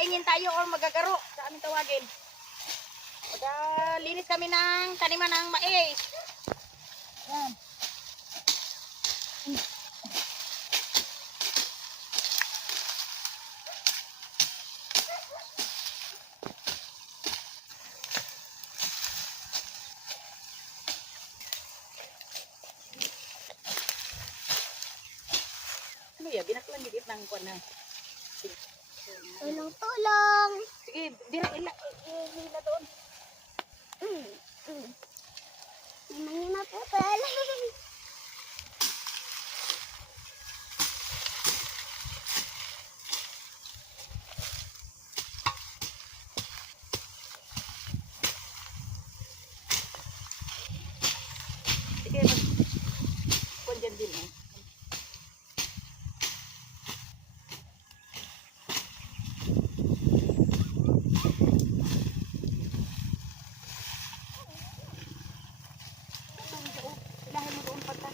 magkaingin tayo or magagaro sa aming tawagin. Maglinis kami ng taniman ng mais. Yan. Ano ya, binaklan dikit ng kuwan na. Tulong-tulong. Sige, dira ila doon. Namanya mapupal. Sige, kuwan dyan din. Ilahin mo doon pagka.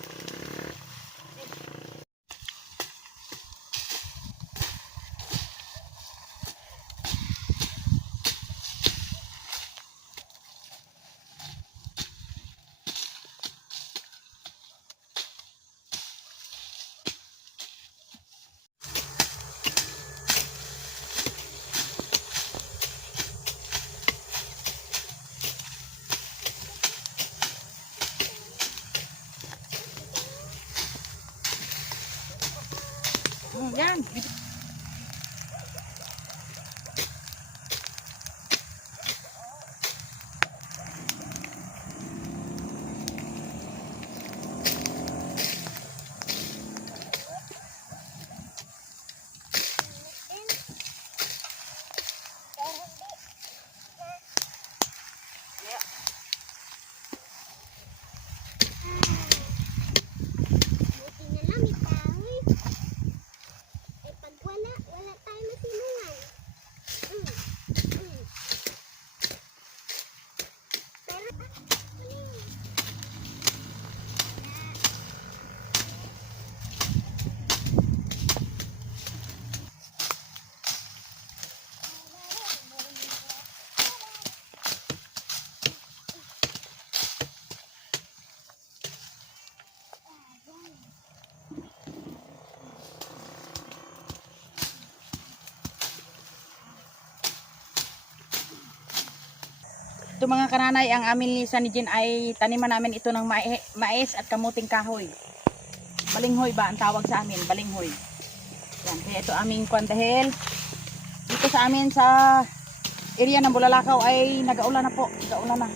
Yan. Buti na lang may kahoy. Eh pag wala tayo masilungan. Pero Ito mga kananay, ang amin lisan ni Jen ay taniman namin ito ng mais at kamuting kahoy. Balinghoy ba ang tawag sa amin? Balinghoy. Yan, kaya ito aming kwan dahil dito sa amin sa area ng Bulalakaw ay nag-aulan na po. Nag-aulan na.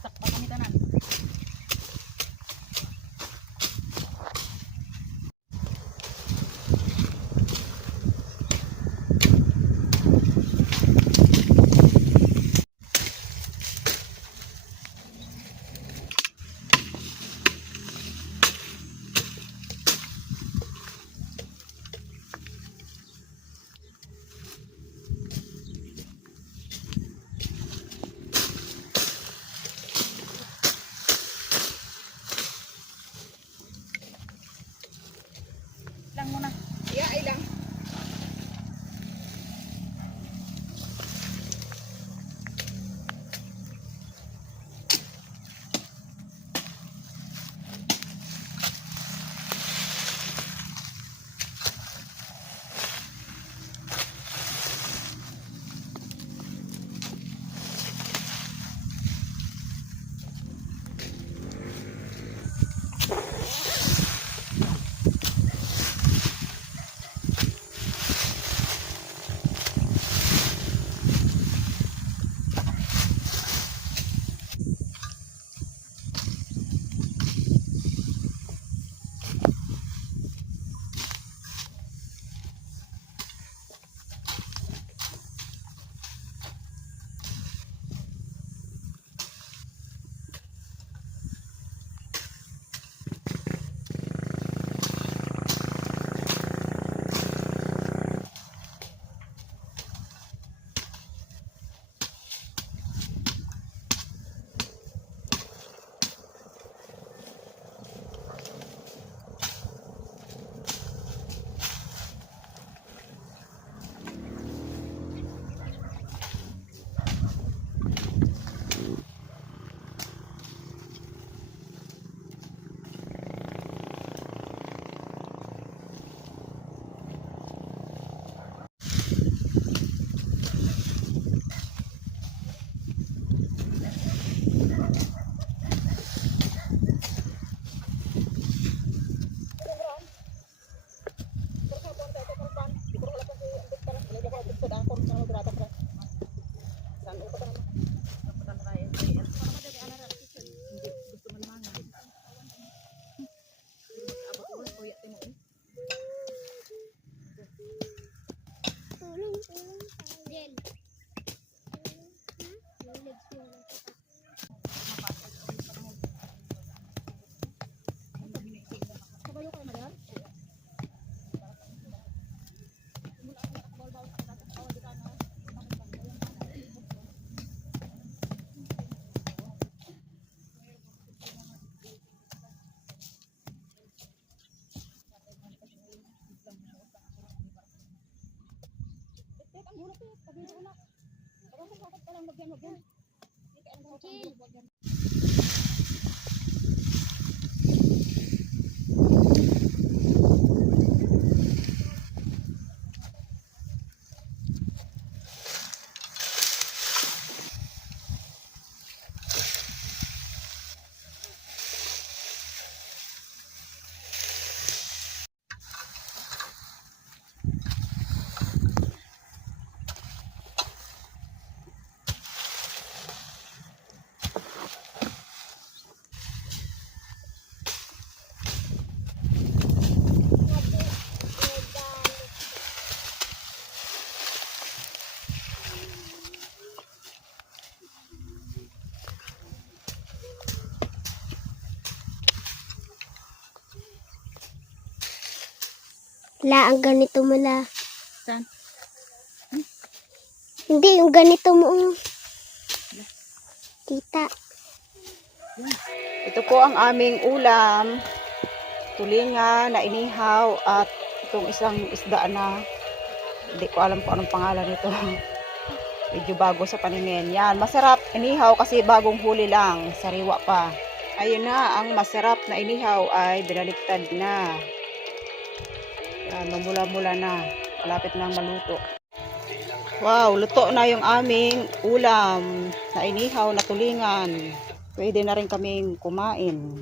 Sakpa kami tanan. La, ang ganito mo la. Saan? Hindi, yung ganito mo. Kita. Ito po ang aming ulam. Tulingan na inihaw at itong isang isda na hindi ko alam kung anong pangalan nito. Medyo bago sa paningin. Yan, masarap inihaw kasi bagong huli lang. Sariwa pa. Ayun na, ang masarap na inihaw ay binaliktad na. Yan, mamula-mula na. Malapit nang maluto. Wow, luto na yung aming ulam na inihaw na tulingan. Pwede na rin kaming kumain.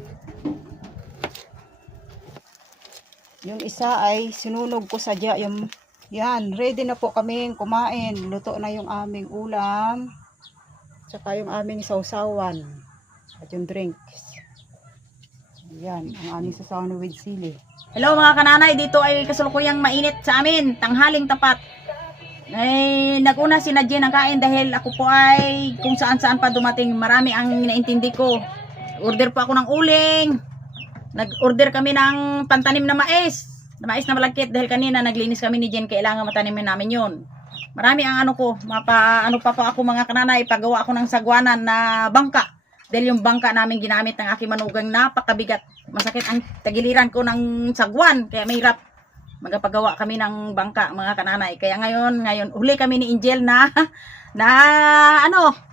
Yung isa ay sinunog ko sadya. Yan, ready na po kaming kumain. Luto na yung aming ulam. Tsaka yung aming sausawan. At yung drinks. Yan, ang aming sausawan with sili. Hello mga kananay, dito ay kasulukuyang mainit sa amin. Tanghaling tapat. Ay, naguna si Nadje ng kain dahil ako po ay kung saan-saan pa dumating. Marami ang inaintindi ko. Order po ako ng uling. Nag-order kami ng pantanim na mais. Mais na malagkit dahil kanina naglinis kami ni Jen. Kailangan matanimin namin yun. Marami ang ano ko. Ano pa po ako mga kananay. Pagawa ako ng sagwanan na bangka. Dahil yung bangka namin ginamit ng aking manugang napakabigat. Masakit ang tagiliran ko ng sagwan. Kaya mahirap. Magpagawa kami ng bangka mga kananay. Kaya ngayon huli kami ni Angel na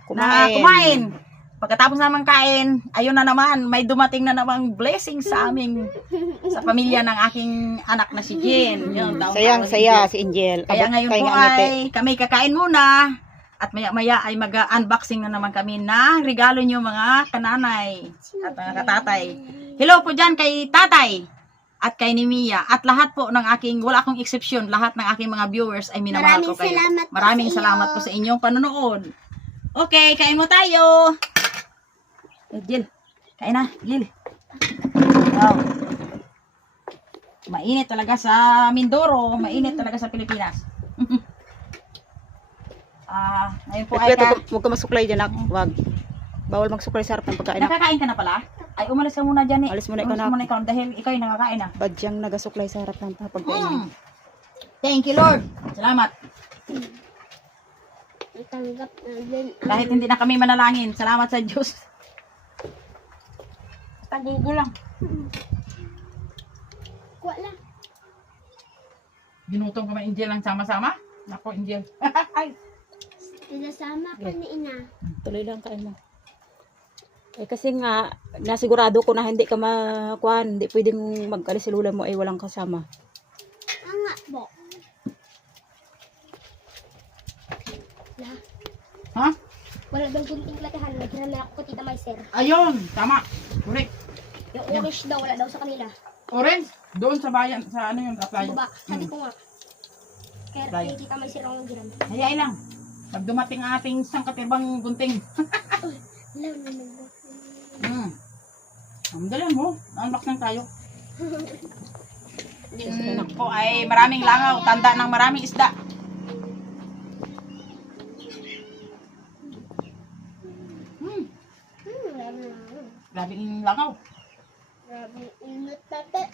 kumain. Pagkatapos naman kain, ayun na naman, may dumating na namang blessing sa pamilya ng aking anak na si Jen. Sayang-saya si Angel. Kaya ngayon po ay kami kakain muna at maya-maya ay mag-unboxing na naman kami ng regalo nyo mga kananay at mga katatay. Hello po dyan kay tatay at kay ni Mia at lahat po ng aking, wala akong exception, lahat ng aking mga viewers ay minamahal ko kayo. Maraming salamat po sa inyong panonood. Okay, kain mo tayo. Jill, kain na, Jill. Wow. Mainit talaga sa Mindoro, mainit talaga sa Pilipinas. Ngayon po ay huwag ka masuklay dyan, wag. Bawal magsuklay sa harap ng pagkain. Nakakain ka na pala? Ay, umalis ka muna dyan eh. Alis muna ikaw dahil ikaw yung nakakain na. Badyang nagasuklay sa harap ng pagkain. Thank you, Lord. Salamat. Tanggap na din. Kahit hindi na kami manalangin, salamat sa Diyos. Basta gugo lang. Kuha lang. Ginutong ka Angel lang sama-sama? Nako, Angel. Ay. Sinasama ka ni Ina. Tuloy lang kain mo. Kasi nga, nasigurado ko na hindi ka makuhan. Hindi pwedeng mag-alis si lula mo ay walang kasama. Nga po. Ha? Wala daw gunting latahan. Naghiram na ako ko tita Maiser. Ayun, tama. Correct. Yung orange daw, wala daw sa kanila. Orange? Doon sa bayan, sa ano yung applyan? Baba, sabi ko nga. Kaya kay tita Maiser ako naghiram. Hayay lang. Pag dumating ang ating sangkatibang gunting. Alam na nag Ang dalan mo. Unbox lang tayo. Po ay maraming langaw. Tanda ng maraming isda. Grabing langaw. Grabe, init tate.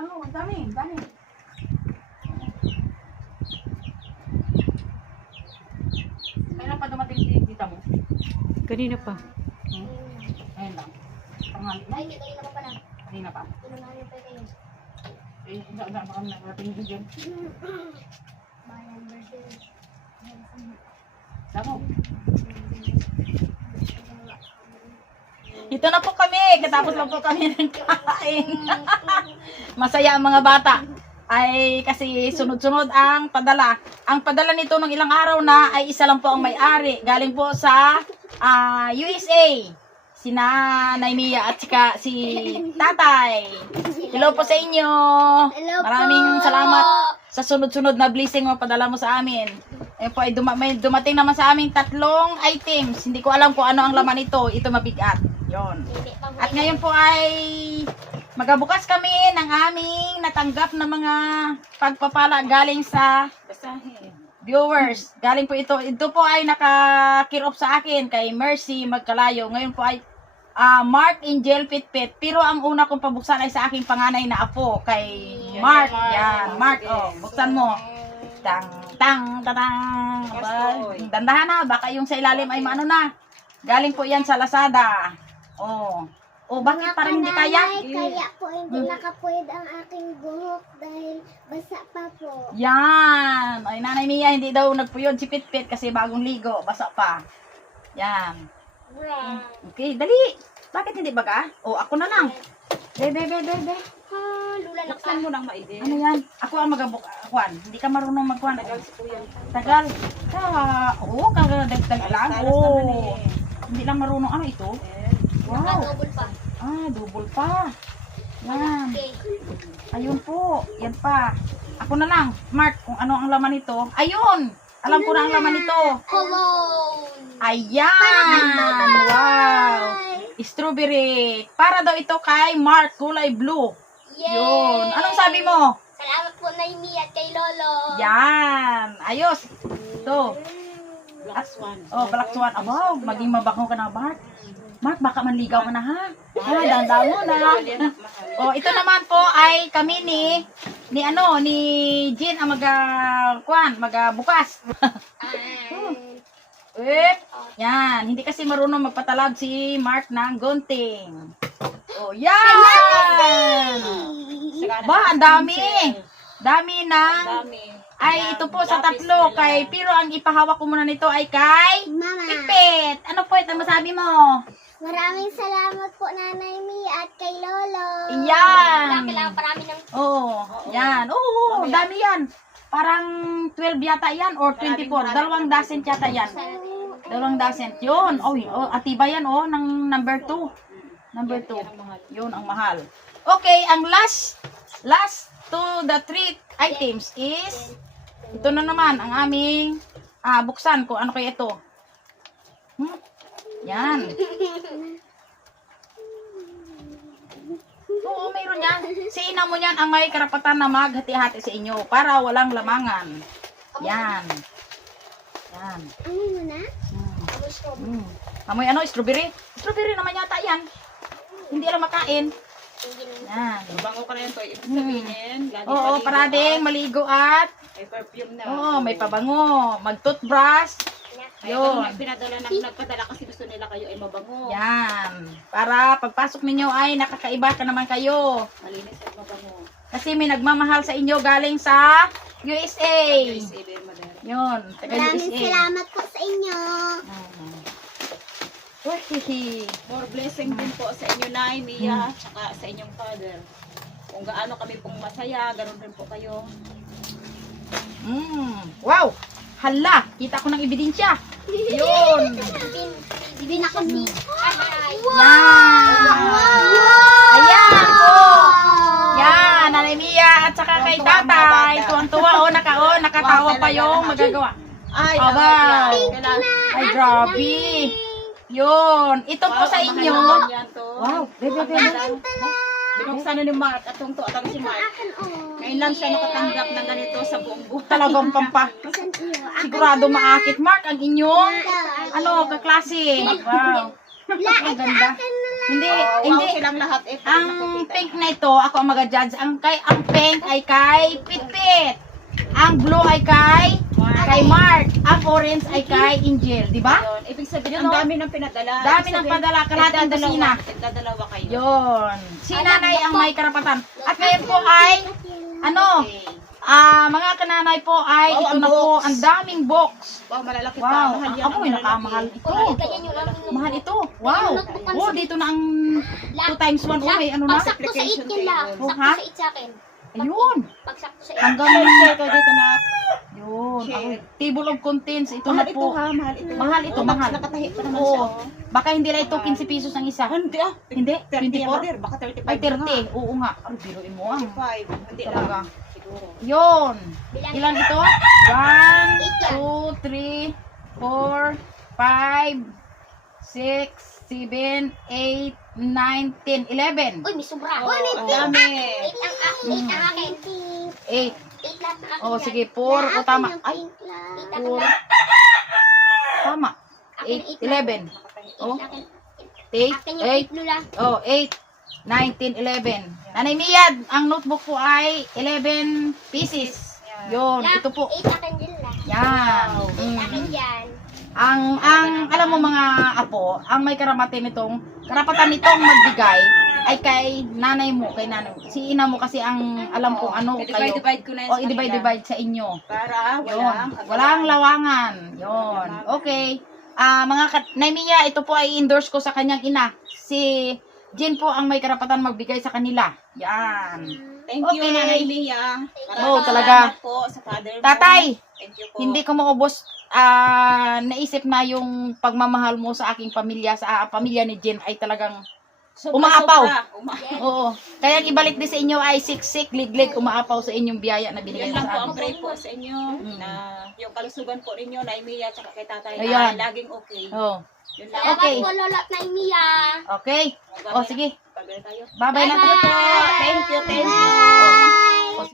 Langaw, ang dami, ang dami. Kailan pa dumating si tita mo? Kanina pa. Ayun lang. Tanghali. Ay, hindi kayo naman pala. Kanina pa. Tinungalan pa kayo. Eh, saan pa kami nakarating dyan? Bayan versus. Langaw. Ito na po kami. Katapos lang po kami ng kain. Masaya ang mga bata. Ay kasi sunod-sunod ang padala. Ang padala nito ng ilang araw na ay isa lang po ang may-ari. Galing po sa USA. Si Nanay Mia at sika si Tatay. Hello po sa inyo. Hello po. Maraming salamat sa sunod-sunod na blessing mo padala mo sa amin. Eh po ay may dumating naman sa amin 3 items. Hindi ko alam kung ano ang laman nito. Ito mabigat. Yon. Hindi pa At ngayon po ay magabukas kami ng aming natanggap na mga pagpapala galing sa viewers. Galing po ito. Ito po ay naka-kirop sa akin kay Mercy Magkalayo. Ngayon po ay Mark Angel Pitpit. Pero ang una kong pabuksan ay sa aking panganay na apo kay Mark. Yan, Mark. Oh, buksan mo. Tang, tang, tatang. Dandahan na. Baka yung sa ilalim ay maano na. Galing po yan sa Lazada. Oh. Oh, bakit parang hindi kaya? Kaya po hindi nakapwed ang aking buhok dahil basa pa po. Yan. Ay, Nanay Mia, hindi daw nagpuyod si Pitpit kasi bagong ligo. Basa pa. Yan. Okay, dali. Bakit hindi baga? Oh, ako na lang. Bebe. Lula na Buksan mo nang maigi. Ano yan? Ako ang magabukwan. Hindi ka marunong magkwan. Tagal. Oo, kagdagdag lang. Oh. Hindi lang marunong. Ano ito? Wow. Naka-double pa. Double pa. Yan. Okay. Ayun po. Yan pa. Ako na lang. Mark, kung ano ang laman nito. Ayun! Alam ko na ang laman nito. Cologne. Ayan! Wow! Strawberry. Para daw ito kay Mark, kulay blue. Yay! Yun. Anong sabi mo? Salamat po na at kay Lolo. Yan. Ayos. Ito. Black Swan. Oh, Black Swan. Abaw, maging mabango ka na, Mark. Mark, baka manligaw ka na, ha? Dandaw mo na. Oh, ito naman po ay kami ni Jean ang magabukas. Yan, hindi kasi marunong magpatalab si Mark ng gunting. Oh, yan! Ba, ang dami! Dami ng... Dami. Ay, ito po sa tatlo. Pero ang ipahawak ko muna nito ay kay Mama. Pipit. Ano po ito masabi mo? Maraming salamat po Nanay Mia at kay Lolo. Yan! Kailangan parami ng... Oo, yan. Oo, dami yan. Parang 12 yata yan or 24. 2 dozen yata yan. 2 dozen. Yun. Oh, atiba yan ng number 2. Number 2. Yun ang mahal. Okay, ang last to the 3 items is ito na naman ang aming buksan ko. Ano kaya ito? Yan. Oo, mayroon yan. Si ina mo yan ang may karapatan na maghati-hati sa inyo para walang lamangan. Yan. Yan. Ano mo na? Amoy ano? Strawberry? Strawberry naman yata yan. Hindi alam makain. Yan. Mabango ka na yan to. Ibig sabihin, lagi Oo, paligo para ding maligo at may perfume na. oo, may pabango. Mag-toothbrush. Yun. Yun. Nagpadala kasi gusto nila kayo ay mabango. Yan. Para pagpasok ninyo ay nakakaiba ka naman kayo. Malinis at mabango. Kasi may nagmamahal sa inyo galing sa USA. Very madara. Yun. Taga Maraming USA. salamat po sa inyo. Wahihi. More blessing din po sa inyo, Nay, Mia, tsaka sa inyong father. Kung gaano kami pong masaya, ganoon rin po kayo. Wow! Hala! Kita ko ng ebidensya. Yun. Hindi na kasi. Yan. Ayan po. Yan. Nanay Mia at saka kay tatay. Tuwang-tuwa. Nakatawa pa yung magagawa. Ay, Aba. Kailangan. Ay, grabe. Yun. Ito po sa inyo. Yan to. Wow. Bebe. Binuksan na ni Mark at tungto at si Mark. Ngayon lang siya nakatanggap ng ganito sa buong buhay. Talagang pampa. Sigurado maakit. Mark, ang inyong kaklase. Wow. Ang ganda. Hindi, Wow hindi. silang lahat eh. Ang pink na ito, ako ang mag-judge. Ang pink ay kay Pitpit. Ang blue ay kay Mark. Ang orange ay kay Angel, di ba? Yun. Ibig sabihin, Yun, ang no? dami ng pinadala. Dami Ibig ng sabihin, padala, kalahating dosina. Nagdadalawa kayo. Yun. Si nanay ang may karapatan. At ngayon po ay, ano, Okay. mga kananay po ay, Wow, ito ang na po, box. ang daming box. Wow, malalaki pa. Wow, Mahal yan. ako ang ay malalaki. nakamahal ito. Ganyan yung aming Mahal ito. Wow. Oh, dito na ang 2 times 1. Oh, may ano na. Pagsakto sa 8 yan lang. Oh, Sakto ha? sa 8 sa akin. Ayun. Pagsakto sa 8. Hanggang Share ka dito na. yun. Share. Ang table of contents. Ito Mahal na ito po. ha, mahal ito. Mahal ito, Oh, mahal. Nakatahi pa naman Oo. siya. Baka hindi lang ito 15 pesos ang isa. Hindi ah. Hindi? 30 24? yan, baka 35 Ay, na nga. 30. Oo nga. Ay, biruin mo ah. 35. Hindi Talaga. lang. Siguro. Yun. Bilang Ilan ito? 1, 2, 3, 4, 5, 6, 7, 8, 9, 10, 11. Uy, may sobra. Oh, Uy, may ang pink. dami. 8 ang akin. 8. 8 lahat ng akin. Oh, yan. sige, 4. O, tama. Ay, 8 4. Tama. 8, 11. Oh, 8, Akin yung 8. 8 lula. Oh, 8, 9, 10, 11. Nanay Miyad, ang notebook po ay 11 pieces. Yun, Lahat, ito po. 8 akin din lang. Yan. 8 akin yan. Alam mo mga apo, ang may karapatan nitong magbigay ay kay nanay mo, kay nanay mo. Si ina mo kasi ang alam kong ano kayo. Divide ko na yan O, i-divide sa inyo. Para Yun. Walang lawangan. Yun. Okay. Naimiya, ito po ay endorse ko sa kanyang ina. Si Jen po ang may karapatan magbigay sa kanila. Yan. Thank you, Okay. Nanay Mia. Oo, Maraming talaga. salamat po sa father mo. Tatay, Thank you po. hindi ko maubos. Naisip na yung pagmamahal mo sa aking pamilya, sa pamilya ni Jen ay talagang Sobra, umaapaw. sobra. oo. Kaya ibalik din sa inyo ay siksik, liglig, umaapaw sa inyong biyaya na binigay Yan mo lang sa po ang akin. pray po sa inyo na yung kalusugan po ninyo, Nanay Mia, tsaka kay tatay Ayan. na laging okay. Oh. Yun lang. Salamat Okay. po, Lolo at Naimiya. Okay. O sige. Pagod tayo. Bye-bye na po. Thank you, thank you. Oh.